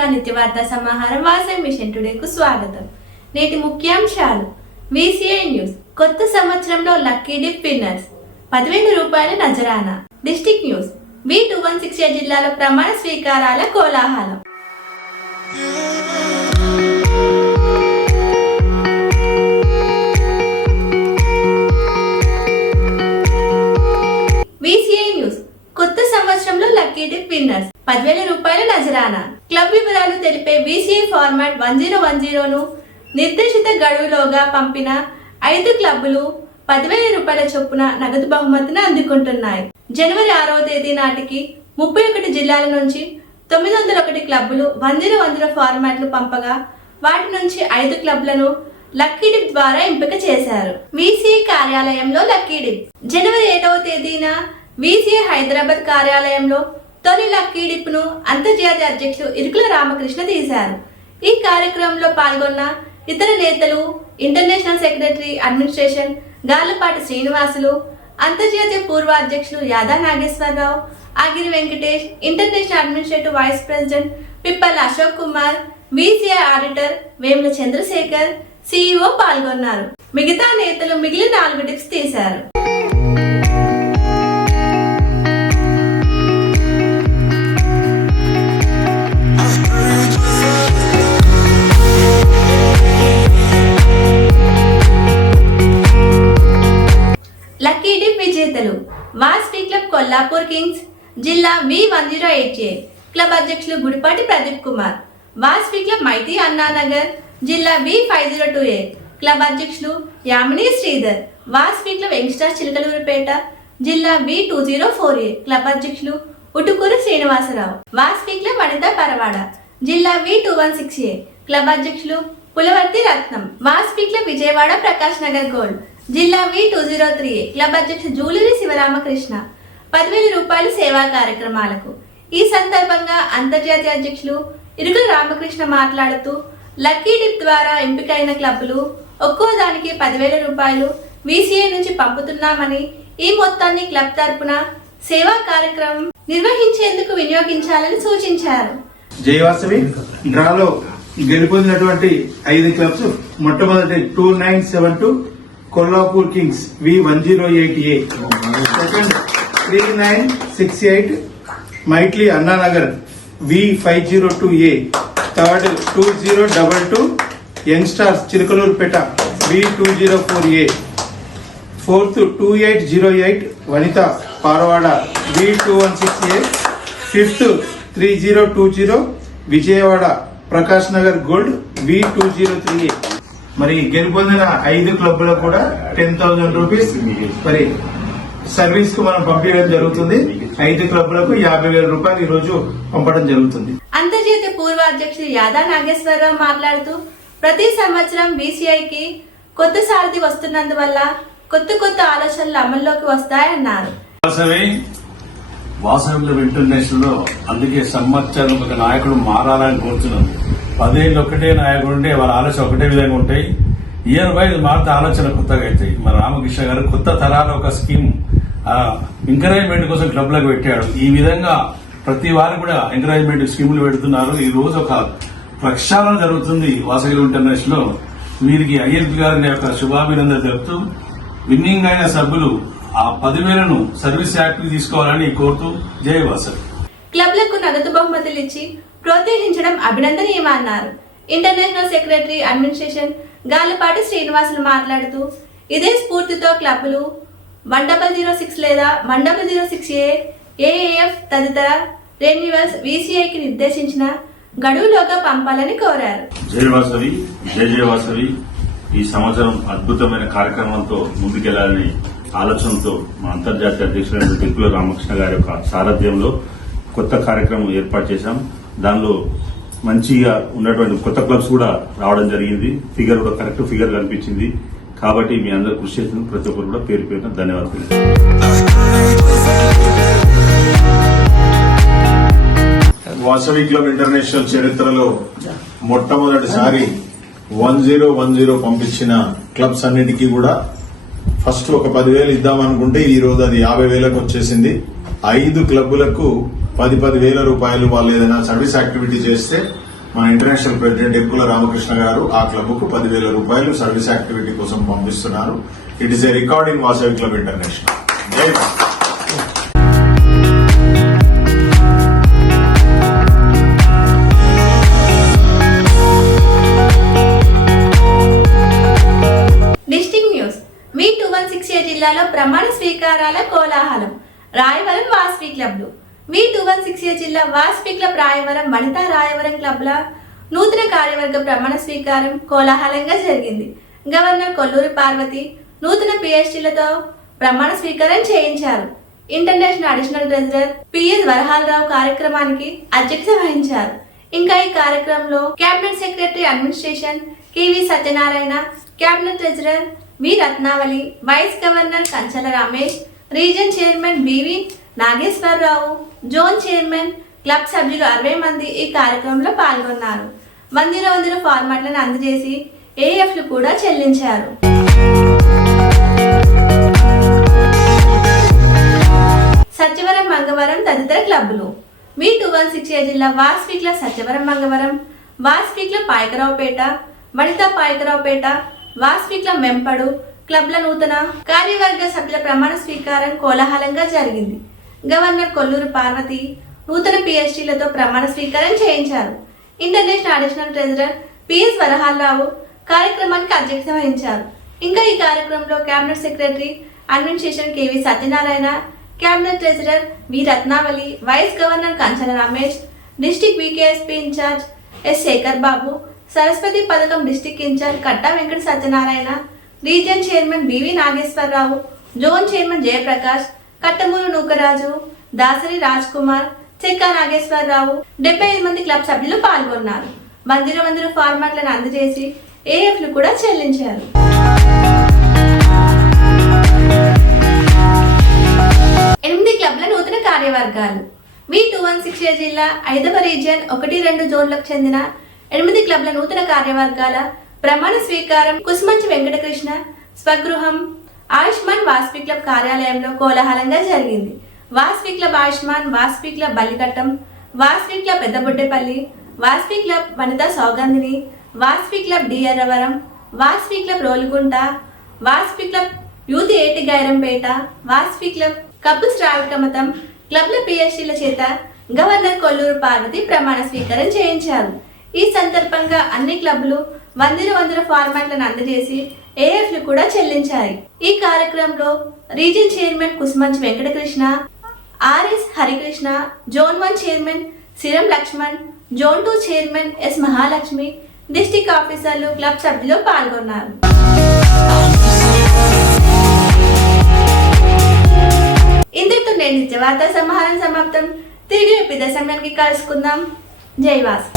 వాసవి నిత్యవార్త సమాహారం వాసే మిషన్ టుడేకు స్వాగతం. నేటి ముఖ్యాంశాలు. VCI news. కొత్త సంవత్సరంలో లక్కీ డిప్ విన్నర్స్. పదివేల రూపాయల నజరానా. District news. V two one six జిల్లాలో ప్రమాణ స్వీకారాల కోలాహలం. వన్ జీరో వన్ జీరోను నిర్దేశిత గడువులోగా పంపిన ఐదు క్లబ్బులు పదివేల రూపాయల చొప్పున నగదు బహుమతిని అందుకుంటున్నాయి. జనవరి ఆరవ తేదీ నాటికి ముప్పై ఒకటి జిల్లాల నుంచి తొమ్మిది వందల ఒకటి క్లబ్బులు వన్ జీరో వన్ జీరో ఫార్మాట్లు పంపగా వాటి నుంచి ఐదు క్లబ్లను లక్కీ డిప్ ద్వారా ఎంపిక చేశారు. వీసీ కార్యాలయంలో లక్కీ డిప్. జనవరి ఏడవ తేదీన వీసీ హైదరాబాద్ కార్యాలయంలో తొలి లక్కీ డిప్ను అంతర్జాతీయ అధ్యక్షులు ఇరుకుల రామకృష్ణ తీశారు. ఈ కార్యక్రమంలో పాల్గొన్న ఇతర నేతలు international secretary administration Garlapati Srinivasulu అంతర్జాతీయ పూర్వ అధ్యక్షులు Yada Nageswara Rao Agiri Venkatesh international administrative vice president Pippal Ashok Kumar VCI auditor Vemula Chandrasekhar CEO పాల్గొన్నారు. మిగతా నేతలు మిగిలిన నాలుగు టిప్స్ తీశారు. జిల్లా V one zero eight A club అధ్యక్షులు Gudipati Pradeep Kumar. Vasavi club mighty Annanagar. జిల్లా V five zero two A. Club అధ్యక్షులు Yamini Sridhar. Vasavi club young star Chilakaluripet. జిల్లా V two zero four A. Club అధ్యక్షులు ఉటుకూరు శ్రీనివాసరావు. వాస్పీ క్లబ్ వనిత పరవాడ. జిల్లా V two one six A. Club అధ్యక్షులు పులవర్తి రత్నం. Vasavi club Vijayawada Prakash Nagar gold. జిల్లా V two zero three club అధ్యక్షుడు జూలూరి శివరామకృష్ణ. పదివేల రూపాయలు సేవా కార్యక్రమాలకు. ఈ సందర్భంగా అంతర్జాతీయ అధ్యక్షులు ఇరుకుల రామకృష్ణ మాట్లాడుతూ లక్కీ డిప్ ద్వారా ఎంపికైన క్లబ్లు ఒక్కో దానికి పదివేల రూపాయలు వీసీఐ నుంచి పంపుతున్నామని ఈ మొత్తాన్ని క్లబ్ తరపున సేవా కార్యక్రమం నిర్వహించేందుకు వినియోగించాలని సూచించారు. జయవాసవి డ్రాలో గెలుపొందినటువంటి ఐదు క్లబ్స్ మొట్టమొదటి two nine seven two Kollapur kings V one zero eight A. Second three nine six eight mighty Annanagar V five zero two A third two zero double two young stars Chilakaluripet V two zero four A fourth two eight zero eight Vanitha Paravada V two one six A fifth three zero two zero Vijayawada Prakash Nagar gold V two zero three A. మరి గెలుపొందిన ఐదు క్లబ్లకు కూడా ten thousand rupees మరి సర్వీస్కు మనం పంపించడం జరుగుతుంది. ఐదు క్లబ్లకు యాభై వేల రూపాయలు ఈ రోజు పంపడం జరుగుతుంది. అంతర్జాతీయ పూర్వ అధ్యక్షుడు యాదా నాగేశ్వరరావు మాట్లాడుతూ ప్రతి సంవత్సరం బీసీఐకి కొత్త సారథి వస్తున్నందువల్ల కొత్త కొత్త ఆలోచనలు అమల్లోకి వస్తాయన్నారు. వాసవి వాసవిలో ఇంటర్నేషనల్లో అందుకే సంవత్సరం ఒక నాయకుడు మారాలని కోరుతున్నాం. పదేళ్ళు ఒకటే నాయకుడు ఉంటే వాళ్ళ ఆలోచన ఒకటే విధంగా ఉంటాయి. ఇయర్ వైజ్ మారితే ఆలోచన కొత్తగా అవుతాయి. మన రామకృష్ణ గారు కొత్త తరాల ఒక స్కీమ్ ఎంకరేజ్మెంట్ కోసం క్లబ్లకు పెట్టాడు. ఈ విధంగా ప్రతి వారు కూడా ఎంకరేజ్మెంట్ స్కీములు పెడుతున్నారు. ఈ రోజు ఒక ప్రక్షాళన జరుగుతుంది వాసగిరి ఇంటర్నేషనల్లో. వీరికి ఐఎల్పి గారిని యొక్క శుభాభినందన తెలుపుతూ విన్నింగ్ అయిన సభ్యులు ఆ పదివేలను సర్వీస్ యాక్ట్ తీసుకోవాలని కోరుతూ జై వాసవి. క్లబ్లకు నగదు బహుమతులు ఇచ్చి ప్రోత్సహించడం అభినందనీయమన్నారు international secretary administration Galipati Srinivasulu మాట్లాడుతూ ఇదే స్ఫూర్తితో క్లబ్లు వన్ డబల్ జీరో సిక్స్ లేదా one double zero six A AAF తదితర రెన్యువల్స్ వీసీఐకి నిర్దేశించిన గడువులోగా పంపాలని కోరారు. జై వాసవి జై జయ వాసవి ఈ సంవత్సరం అద్భుతమైన కార్యక్రమంతో ముందుకెళ్ళాలని ఆలోచనతో మా అంతర్జాతీయ అధ్యక్షులైన దిక్కుల రామకృష్ణ గారి యొక్క సారథ్యంలో కొత్త కార్యక్రమం ఏర్పాటు చేశాం. దానిలో మంచిగా ఉన్నటువంటి కొత్త క్లబ్స్ కూడా రావడం జరిగింది. ఫిగర్ కూడా కరెక్ట్ ఫిగర్ కనిపించింది. కాబట్టి మీ అందరూ కృషి చేసిన ప్రతి ఒక్కరు కూడా పేరు పేరున ధన్యవాదాలు వాసవి క్లబ్ ఇంటర్నేషనల్ చరిత్రలో మొట్టమొదటిసారి వన్ జీరో వన్ జీరో పంపించిన క్లబ్స్ అన్నిటికీ కూడా ఫస్ట్ ఒక పదివేలు ఇద్దామనుకుంటే ఈ రోజు అది యాభై వేలకు వచ్చేసింది. ఐదు క్లబ్బులకు పది పది వేల రూపాయలు వాళ్ళు ఏదైనా సర్వీస్ యాక్టివిటీ చేస్తే మన ఇంటర్నేషనల్ ప్రెసిడెంట్ ఎక్కుల రామకృష్ణ గారు ఆ క్లబ్కు పదివేల రూపాయలు సర్వీస్ యాక్టివిటీ కోసం పంపిస్తున్నారు. It is a record in Vasavi club international జై న్యూస్ మీ వన్ సిక్స్ జిల్లాలో ప్రమాణ స్వీకారాల కోలాహలం. Rayavaram Vasavi క్లబ్లు. V two one six A జిల్లా వాస్పి క్లబ్ రాయవరం వనితా రాయవరం క్లబ్ల నూతన కార్యవర్గ ప్రమాణ స్వీకారం కోలాహలంగా జరిగింది. గవర్నర్ కొల్లూరి పార్వతి నూతన పిహెచ్డీలతో ప్రమాణ స్వీకారం చేయించారు. International additional treasurer PS Varahala Rao కార్యక్రమానికి అధ్యక్షత వహించారు. ఇంకా ఈ కార్యక్రమంలో cabinet secretary administration KV Satyanarayana cabinet treasurer V Ratnavali vice governor Kanchala Ramesh region chairman BV Nageswara Rao zone chairman club సభ్యులు అరవై మంది ఈ కార్యక్రమంలో పాల్గొన్నారు. వందిర వందిర ఫార్మాట్లను అందజేసి ఏఎఫ్లు కూడా చెల్లించారు. సత్యవరం మంగవరం తదితర క్లబ్బులు. V two one six A జిల్లా వాస్వి సత్యవరం మంగవరం వాస్వి పాయకరావుపేట వనిత పాయకరావుపేట వాస్వి మెంపడు క్లబ్ల నూతన కార్యవర్గ సభ్యుల ప్రమాణ స్వీకారం కోలాహలంగా జరిగింది. గవర్నర్ కొల్లూరు పార్వతి నూతన పిఎస్టీలతో ప్రమాణ స్వీకారం చేయించారు. International additional treasurer PS Varahala Rao కార్యక్రమానికి అధ్యక్షత వహించారు. ఇంకా ఈ కార్యక్రమంలో cabinet secretary administration KV Satyanarayana cabinet treasurer V Ratnavali vice governor Kanchana Ramesh district VKSP in charge S Sekhar Babu Saraswathi పథకం district in charge Katta Venkata Satyanarayana region chairman BV Nageswara Rao zone chairman Jayaprakash Kattamuru Nookaraju Dasari Raj Kumar Chekka Nageswara Rao డెబ్బై ఐదు మంది club సభ్యులు పాల్గొన్నారు. మందిర వందిర ఫార్మాట్లను అందజేసి ఏఎఫ్లు కూడా చెల్లించారు. ఎనిమిది క్లబ్ల నూతన కార్యవర్గాలు. V two one six A జిల్లా ఐదవ రీజియన్ ఒకటి రెండు జోన్లకు చెందిన ఎనిమిది క్లబ్ల నూతన కార్యవర్గాల ప్రమాణ స్వీకారం కుసుమంచి వెంకటకృష్ణ స్వగృహం ఆయుష్మాన్ వాస్పి క్లబ్ కార్యాలయంలో కోలాహలంగా జరిగింది. Vasavi club Ayushman Vasavi club Ballikattam Vasavi club Peddaboddepalli Vasavi club Vanitha Sougandhini Vasavi club D Yerravaram Vasavi club Rolugunta Vasavi club youth ఏటి గైరంపేట వాస్పి క్లబ్ కబ్బు శ్రావికమతం క్లబ్ల పిఎస్సీల చేత గవర్నర్ కొల్లూరు పార్వతి ప్రమాణ స్వీకారం చేయించారు. ఈ సందర్భంగా అన్ని క్లబ్లు వందల వందల ఫార్మాట్లను అందజేసి ఏఎఫ్లు కూడా చెల్లించాయి. ఈ కార్యక్రమంలో region chairman Kusumanchi Venkatakrishna RS Harikrishna zone one chairman Siram Laxman zone two chairman S Mahalakshmi district ఆఫీసర్లు క్లబ్ సభ్యులు పాల్గొన్నారు. ఇంతటితో నేను వార్తా సమాహారం సమాప్తం. తిరిగి ఎపిద సమయానికి కలుసుకుందాం. జై వాసు.